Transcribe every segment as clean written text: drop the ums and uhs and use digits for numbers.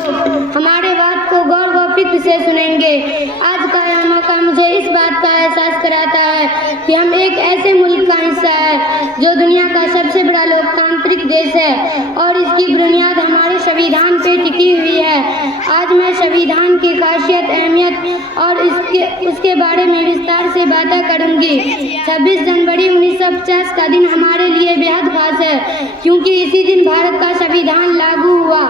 लोग हमारे बात को गौर व फिक्र से सुनेंगे। आज का यह मौका मुझे इस बात का एहसास कराता है कि हम एक ऐसे मुल्क का हिस्सा है जो दुनिया का सबसे बड़ा लोकतांत्रिक देश है और इसकी बुनियाद हमारे संविधान पे टिकी हुई है। आज मैं संविधान की खासियत, अहमियत और उसके बारे में विस्तार से बातें करूंगी। 26 जनवरी 1950 का दिन हमारे लिए बेहद खास है क्योंकि इसी दिन भारत का संविधान लागू हुआ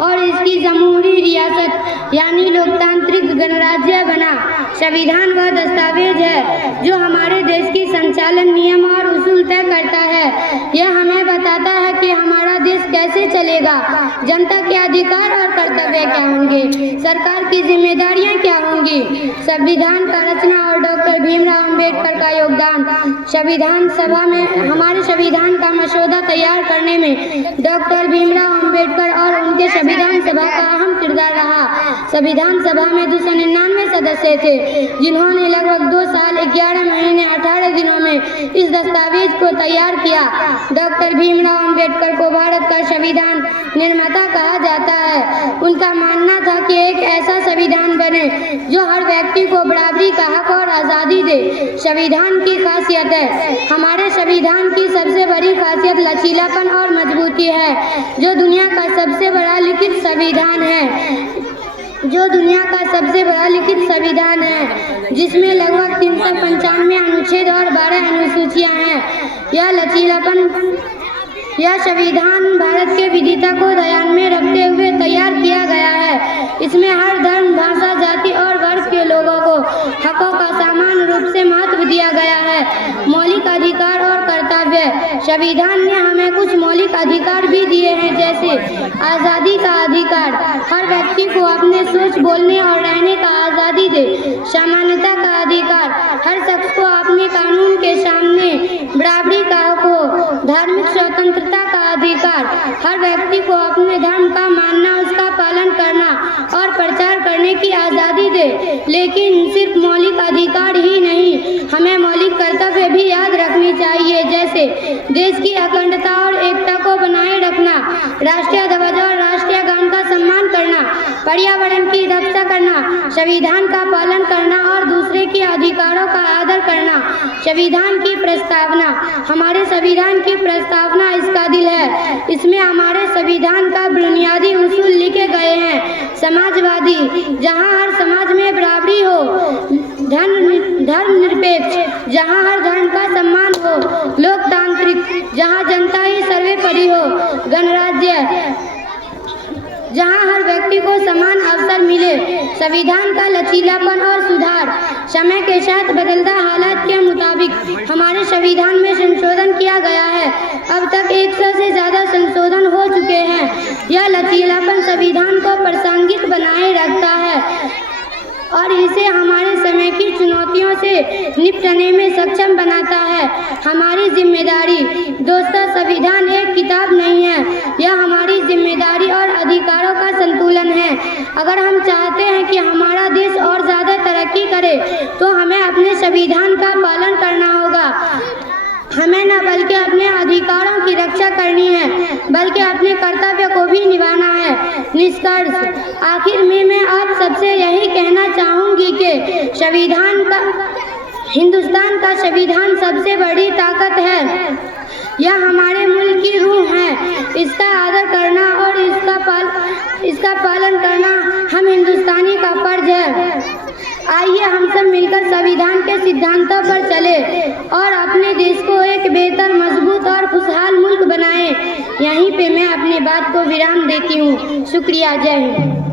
और इसकी जमहूरी रियासत यानी लोकतांत्रिक गणराज्य बना। संविधान वह दस्तावेज है जो हमारे देश की संचालन, नियम और उसूल तय करता है। यह हमें बताता है कि हमारा देश कैसे चलेगा, जनता के अधिकार और कर्तव्य क्या होंगे, सरकार की जिम्मेदारियां क्या होंगी। संविधान का रचना और डॉक्टर भीमराव अंबेडकर का योगदान। संविधान सभा में हमारे संविधान का मसौदा तैयार करने में डॉक्टर भीमराव अंबेडकर और उनके संविधान सभा का अहम किरदार रहा। संविधान सभा में 299 सदस्य थे जिन्होंने लगभग 2 साल 11 महीने 18 दिनों में इस दस्तावेज को तैयार किया। डॉक्टर भीमराव अंबेडकर को भारत का संविधान निर्माता कहा जाता है। उनका मानना था कि एक ऐसा संविधान बने जो हर व्यक्ति को बराबरी का हक और आज़ादी दे। संविधान की खासियत है, हमारे संविधान की सबसे बड़ी खासियत लचीलापन और मजबूती है जो दुनिया का सबसे बड़ा लिखित संविधान है जिसमें लगभग 395 अनुच्छेद और 12 अनुसूचियां हैं। यह संविधान भारत के विविधता को ध्यान में रखते हुए तैयार किया गया है। इसमें हर धर्म, भाषा, जाति और वर्ग के लोगों को हकों का समान रूप से महत्व दिया गया है। मौलिक अधिकार और कर्तव्य। संविधान ने हमें कुछ मौलिक अधिकार भी दिए हैं जैसे आज़ादी का अधिकार, हर व्यक्ति को अपने सोच, बोलने और रहने का आज़ादी दे। समानता का अधिकार, हर शख्स को अपने कानून के सामने बराबरी का हक हो। धार्मिक स्वतंत्रता का अधिकार, हर व्यक्ति को अपने धर्म का मानना, उसका पालन करना और प्रचार करने की आज़ादी दे। लेकिन सिर्फ मौलिक अधिकार ही नहीं, हमें मौलिक कर्तव्य भी याद रखनी चाहिए जैसे देश की अखंडता और एकता को बनाए रखना, राष्ट्रीय ध्वज और राष्ट्रीय गान का सम्मान करना, पर्यावरण की रक्षा करना, संविधान का पालन करना और दूसरे के अधिकारों का आदर करना। संविधान की प्रस्तावना। हमारे संविधान की प्रस्तावना इसका दिल है। इसमें हमारे संविधान का बुनियादी उसूल लिखे गए हैं। समाजवादी, जहां हर समाज में बराबरी हो। धर्मनिरपेक्ष, जहां हर धर्म का सम्मान हो। लोकतांत्रिक, जहां जनता ही सर्वोपरि हो। गणराज्य, जहां हर व्यक्ति को समान अवसर मिले। संविधान का लचीलापन और सुधार। समय के साथ बदलता हालात के मुताबिक हमारे संविधान में संशोधन किया गया है। अब तक 100 से ज़्यादा संशोधन हो चुके हैं। यह लचीलापन संविधान को प्रासंगिक बनाए रखता है और इसे हमारे समय की चुनौतियों से निपटने में सक्षम बनाता है। हमारी जिम्मेदारी। दोस्तों, संविधान एक किताब नहीं है, यह हमारी जिम्मेदारी और अधिकारों का संतुलन है। अगर हम चाहते हैं कि हमारा देश और ज़्यादा तरक्की करे तो हमें अपने संविधान का पालन करना होगा। हमें न बल्कि अपने अधिकारों की रक्षा करनी है बल्कि अपने कर्तव्य को भी निभाना है। निष्कर्ष। आखिर में मैं आप सबसे यही कहना चाहूँगी कि हिंदुस्तान का संविधान सबसे बड़ी ताकत है। यह हमारे मुल्क की रूह है। इसका आदर करना और इसका पालन करना हम हिंदुस्तानी का फर्ज है। आइए हम सब मिलकर संविधान के सिद्धांतों पर चले और अपने देश को एक बेहतर, मजबूत और खुशहाल मुल्क बनाएं। यहीं पे मैं अपनी बात को विराम देती हूँ। शुक्रिया। जय हिंद।